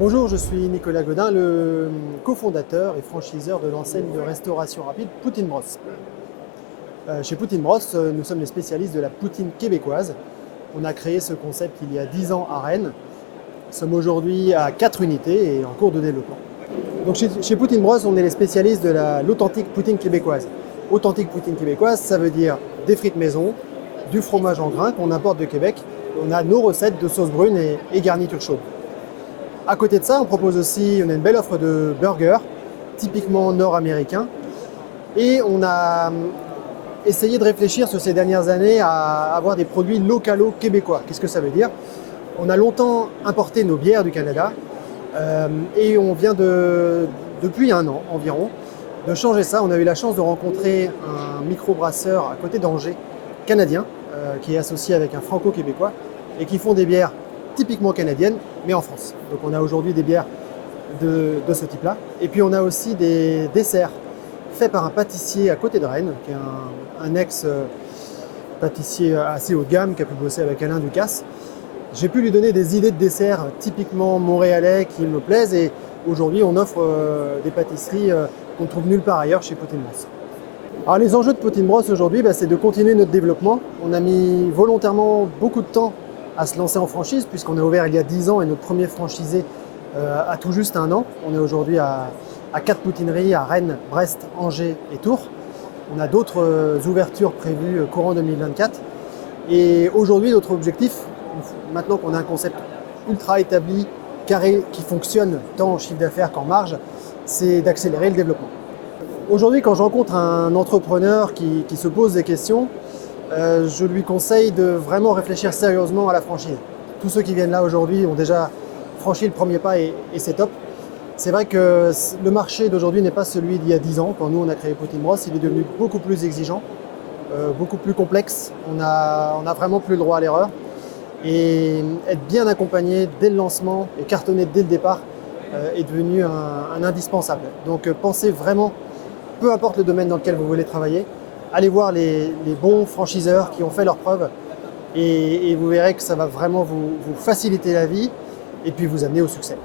Bonjour, je suis Nicolas Godin, le cofondateur et franchiseur de l'enseigne de restauration rapide Poutine Bros. Chez Poutine Bros, nous sommes les spécialistes de la poutine québécoise. On a créé ce concept il y a 10 ans à Rennes. Nous sommes aujourd'hui à 4 unités et en cours de développement. Donc chez Poutine Bros, on est les spécialistes de l'authentique poutine québécoise. Authentique poutine québécoise, ça veut dire des frites maison, du fromage en grains qu'on importe de Québec. On a nos recettes de sauce brune et garniture chaude. À côté de ça, on propose aussi, on a une belle offre de burgers, typiquement nord-américains. Et on a essayé de réfléchir sur ces dernières années à avoir des produits locaux québécois. Qu'est-ce que ça veut dire? On a longtemps importé nos bières du Canada et on vient depuis un an environ, de changer ça. On a eu la chance de rencontrer un microbrasseur à côté d'Angers, canadien, qui est associé avec un franco-québécois et qui font des bières typiquement canadiennes, mais en France. Donc on a aujourd'hui des bières de ce type-là. Et puis on a aussi des desserts faits par un pâtissier à côté de Rennes, qui est un ex-pâtissier assez haut de gamme, qui a pu bosser avec Alain Ducasse. J'ai pu lui donner des idées de desserts typiquement montréalais qui me plaisent, et aujourd'hui on offre des pâtisseries qu'on ne trouve nulle part ailleurs chez Poutine Bros. Alors les enjeux de Poutine Bros aujourd'hui, c'est de continuer notre développement. On a mis volontairement beaucoup de temps à se lancer en franchise, puisqu'on a ouvert il y a 10 ans et notre premier franchisé a tout juste un an. On est aujourd'hui à 4 poutineries à Rennes, Brest, Angers et Tours. On a d'autres ouvertures prévues courant 2024. Et aujourd'hui, notre objectif, maintenant qu'on a un concept ultra établi, carré, qui fonctionne tant en chiffre d'affaires qu'en marge, c'est d'accélérer le développement. Aujourd'hui, quand je rencontre un entrepreneur qui se pose des questions, je lui conseille de vraiment réfléchir sérieusement à la franchise. Tous ceux qui viennent là aujourd'hui ont déjà franchi le premier pas et c'est top. C'est vrai que le marché d'aujourd'hui n'est pas celui d'il y a 10 ans. Quand nous on a créé Poutine Bros, il est devenu beaucoup plus exigeant, beaucoup plus complexe. On a vraiment plus le droit à l'erreur. Et être bien accompagné dès le lancement et cartonné dès le départ est devenu un indispensable. Donc pensez vraiment, peu importe le domaine dans lequel vous voulez travailler, allez voir les bons franchiseurs qui ont fait leurs preuves et vous verrez que ça va vraiment vous faciliter la vie et puis vous amener au succès.